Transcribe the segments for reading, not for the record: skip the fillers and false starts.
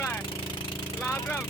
Vai, ladrão.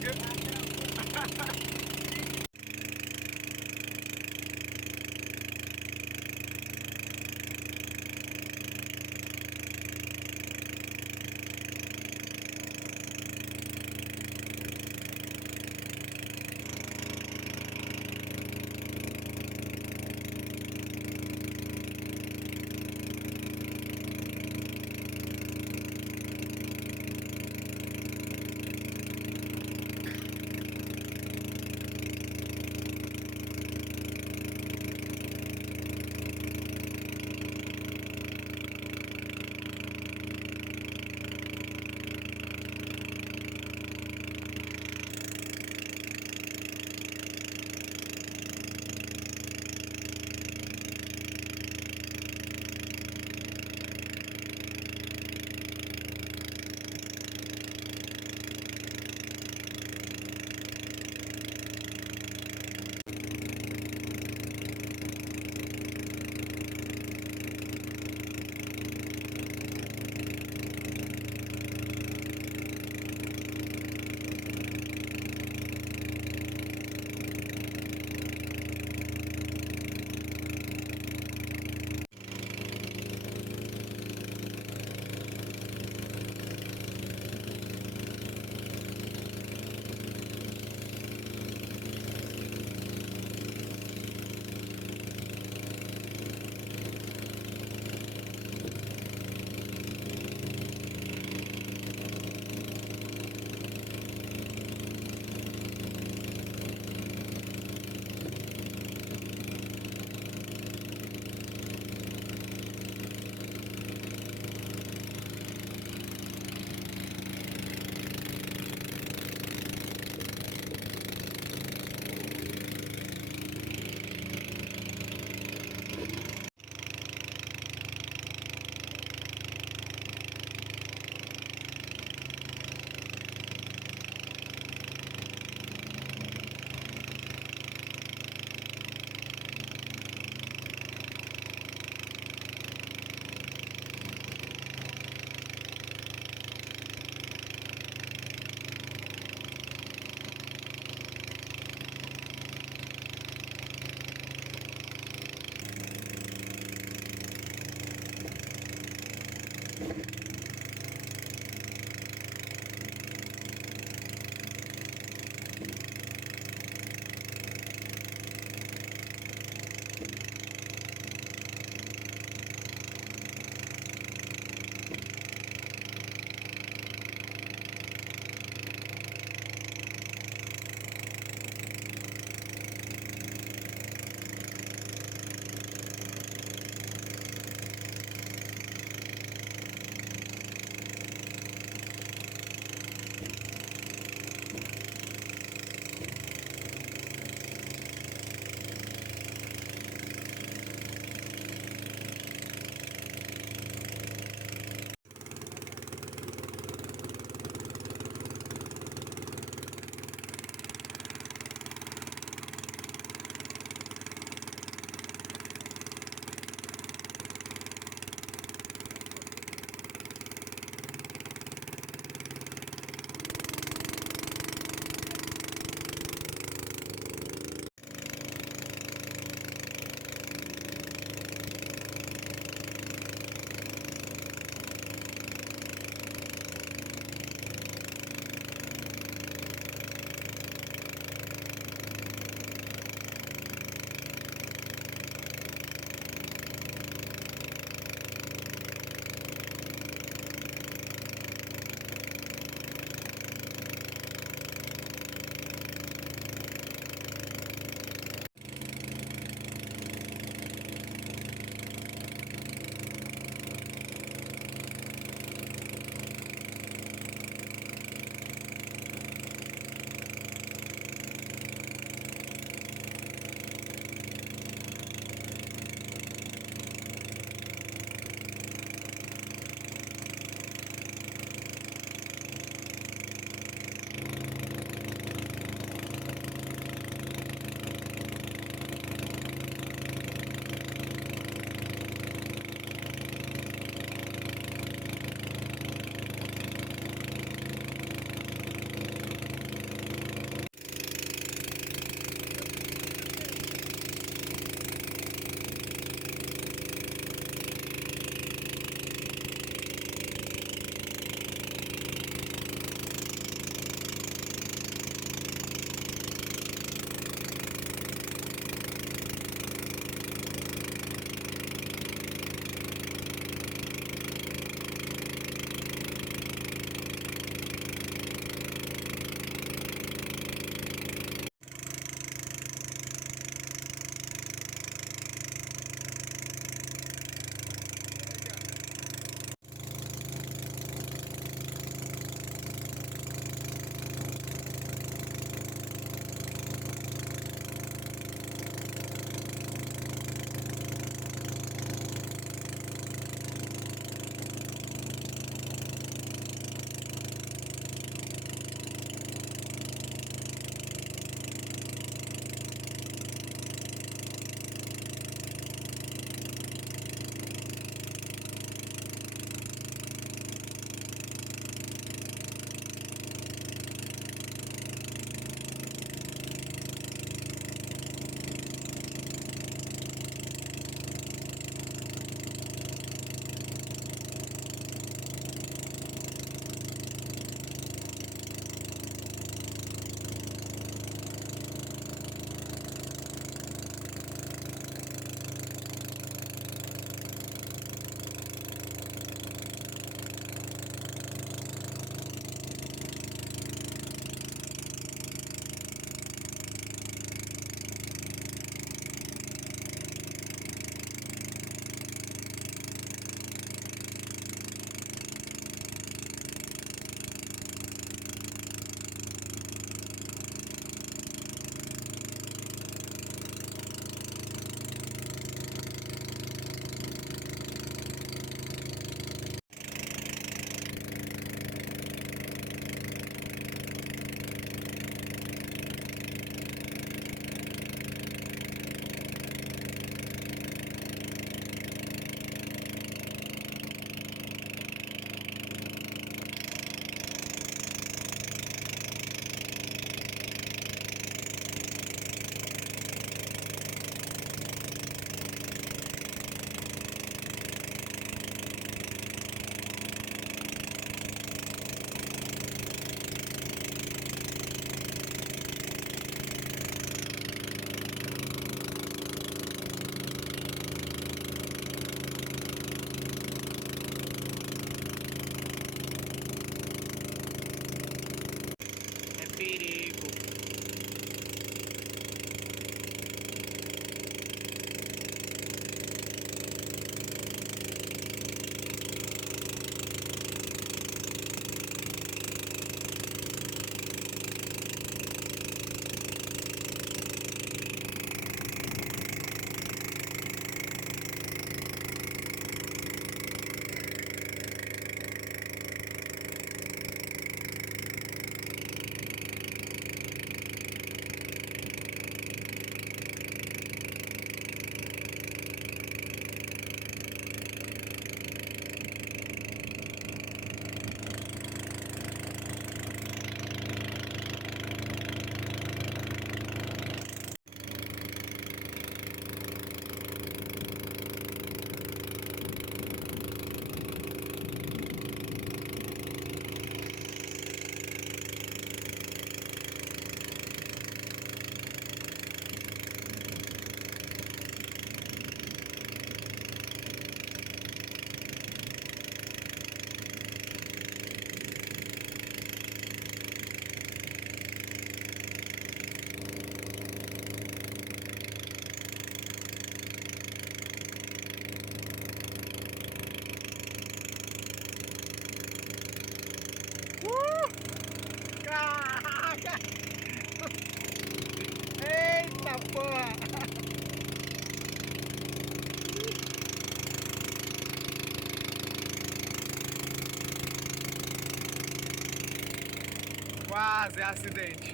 Quase acidente.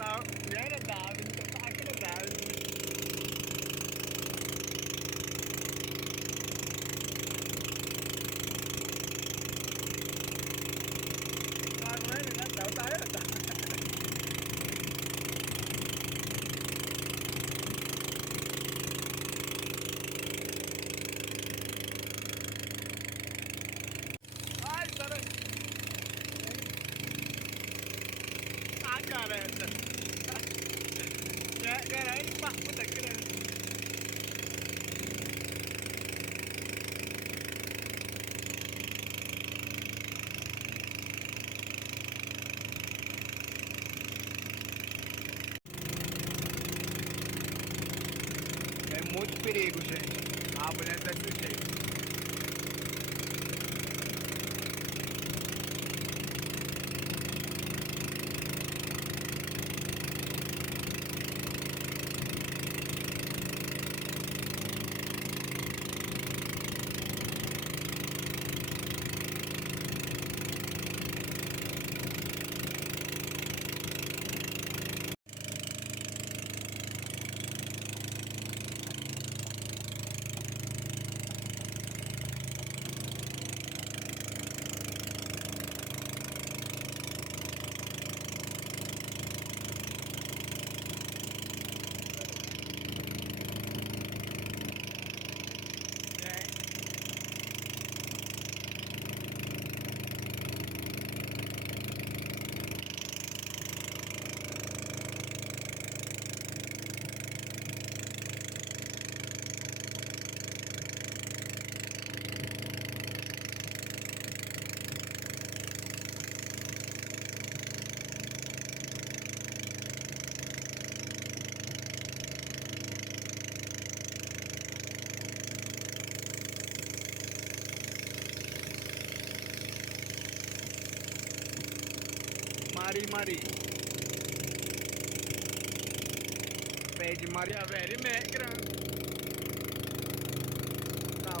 Não, era Davi, aquele é Davi. Ai, cara. Ah, cara, essa. Cara, aí, pá, puta que pariu. É muito perigo, gente. A mulher desse jeito. Mari. Pé de Maria Velha e Megra. Tá,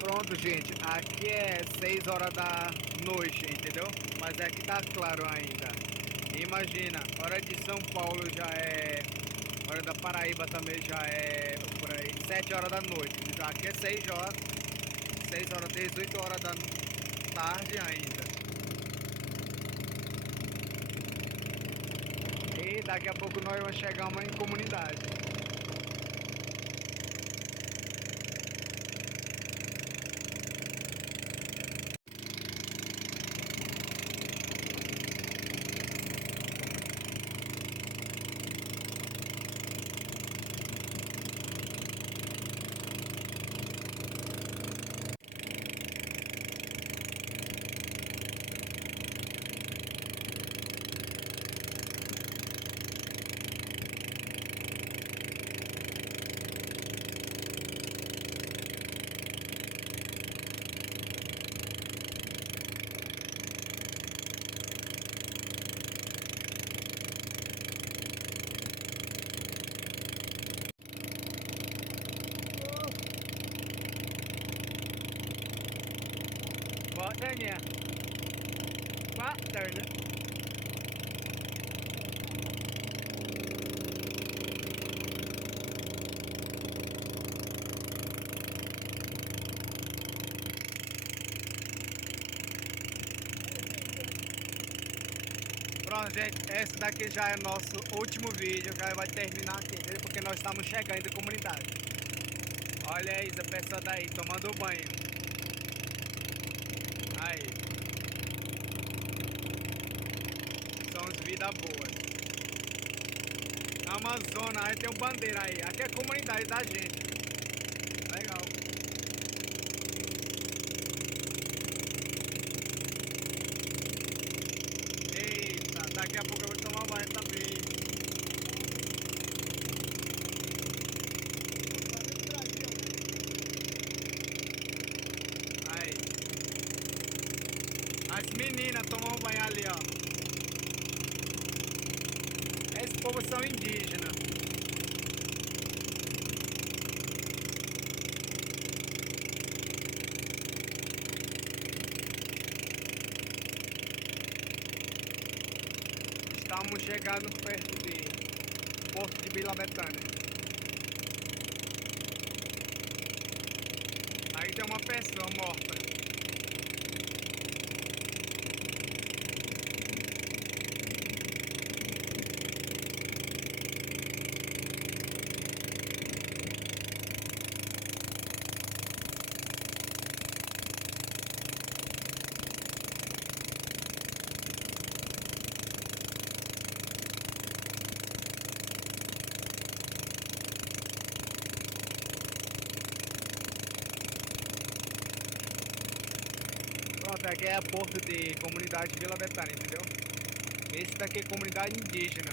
pronto, gente, aqui é 6 horas da noite, entendeu? Mas aqui tá claro ainda. Imagina, hora de São Paulo já é, hora da Paraíba também já é por aí, 7 horas da noite. Então aqui é 6 horas, 18 horas da tarde ainda. E daqui a pouco nós vamos chegar em comunidade. Đây nè, quá trời nữa. Pronto, gente, esse daqui já é nosso último vídeo, já vai terminar aqui, entendeu? Porque nós estamos chegando em comunidade. Olha aí, a pessoa daí tomando banho. Aí. São as vidas boas. Amazonas, aí tem um bandeira aí. Aqui é a comunidade da gente. Legal. Eita, daqui a pouco eu vou tomar banho também. Aí. As meninas tomam banho ali, ó. Esse povo são indígenas. Estamos chegando perto de Porto de Vila Betânia. Aí tem uma pessoa morta. Pronto, aqui é a porto de comunidade Vila Betânia, entendeu? Esse daqui é comunidade indígena.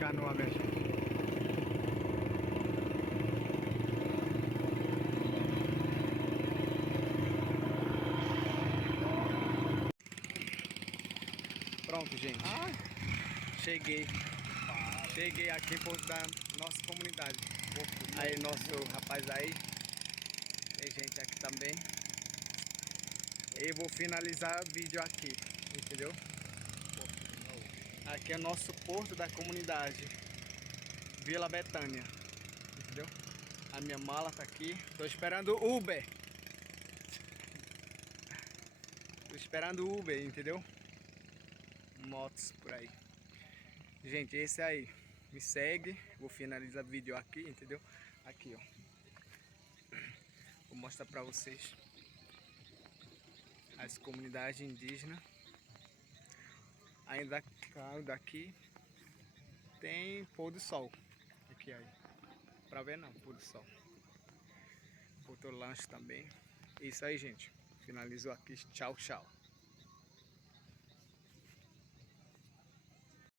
Canoa, minha gente. Pronto, gente. Cheguei. Cheguei aqui por da nossa comunidade. Aí nosso rapaz aí. Tem gente aqui também. Eu vou finalizar o vídeo aqui, entendeu? Aqui é o nosso porto da comunidade Vila Betânia, entendeu? A minha mala tá aqui. Tô esperando o Uber. Tô esperando o Uber, entendeu? Motos por aí. Gente, esse aí. Me segue. Vou finalizar o vídeo aqui, entendeu? Aqui, ó. Vou mostrar pra vocês as comunidades indígenas. Ainda daqui tem pôr do sol. Aqui aí. Pra ver não, pôr do sol. Outro lanche também. Isso aí, gente. Finalizou aqui. Tchau, tchau.